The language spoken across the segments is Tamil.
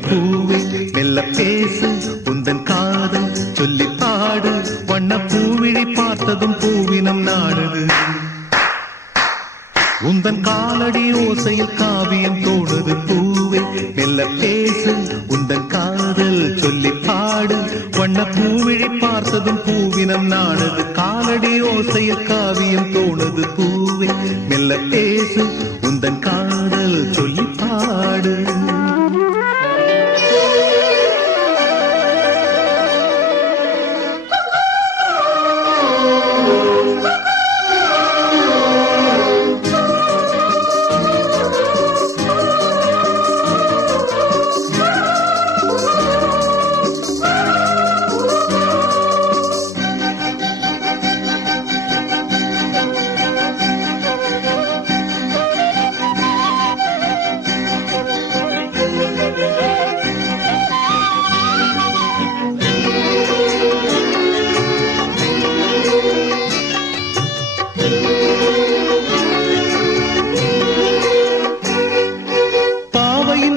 பூவே மெல்ல பேசு உந்தன் காதல் சொல்லி பாடு வண்ண பூவிழி பார்த்ததும் பூவினம் நாடுது உந்தன் காலடி ஓசையில் காவியம் தோடுது பூவே மெல்ல பேசு உந்தன் காதல் சொல்லி பாடு வண்ண பூவிழி பார்த்ததும் பூவினம் நாடுது காலடி ஓசையில் காவியம் தோணுது பூவே மெல்ல பேசு உந்தன் காதல் சொல்லி பாடு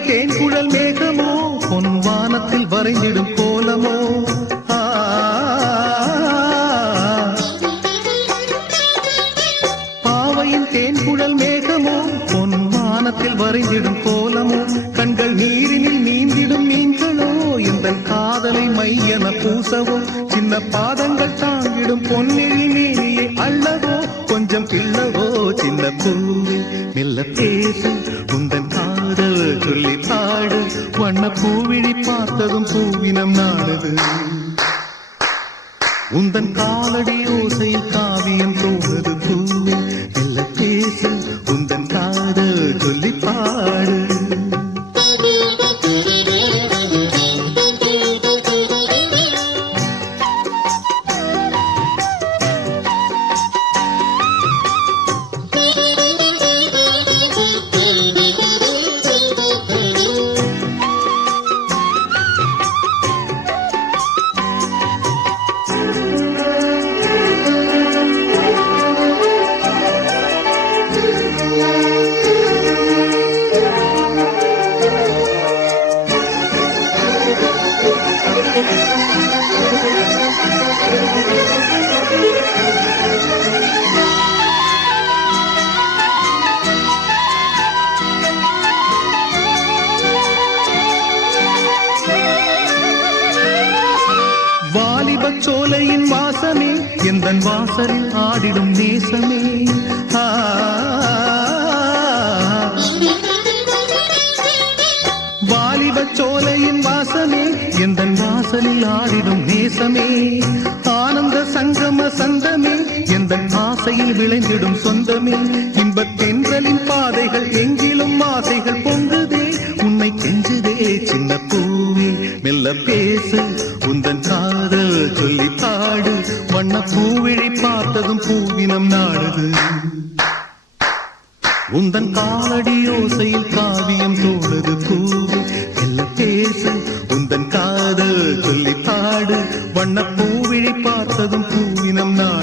தேன்குழல் மேகமோ பொன்வானத்தில் வரைந்திடும் கோலமோ பாவையின் தேன்குழல் மேகமோ பொன்வானத்தில் வரைந்திடும் கோலமோ கண்கள் நீரினில் நீந்திடும் மீன்களோ எந்த காதலை மையென பூசவோ சின்ன பாதங்கள் தாங்கிடும் பொன்னிழி மேனியை அள்ளவோ கொஞ்சம் கிள்ளவோ சின்ன பூவே மெல்ல பேசு உந்தன் காதல் சொல்லி பாடு வண்ண பூவிழி பார்த்ததும் பூவினம் நாடுது உந்தன் காலடி ஓசையில் காவியம் தோணுது பூவே மெல்ல பேசு உந்தன் காதல் சொல்லி பாடு வாலிபச் சோலையின் வாசமே எந்தன் வாசலில் ஆடிடும் நேசமே வாலிபச் சோலையின் வாசமே எந்தன் வாசலில் ஆடிடும் நேசமே ஆனந்த சங்கம சந்தமே எந்தன் ஆசையில் விளைந்திடும் சொந்தமே இன்பத் தென்றலின் பாதைகள் எங்கிலும் ஆசைகள் பொங்குதே உன்னை கெஞ்சுதே சின்ன பூவே மெல்ல பேசு உந்தன் காதல் சொல்லி பாடு வண்ண பூவிழி பார்த்ததும் பூவினம் நாடுது உந்தன் காலடி ஓசையில் காவியம் தோடுது பூவே மெல்ல பேசு உந்தன் காதல் சொல்லி பாடு வண்ண பூவிழி பார்த்ததும் பூவினம் நாடு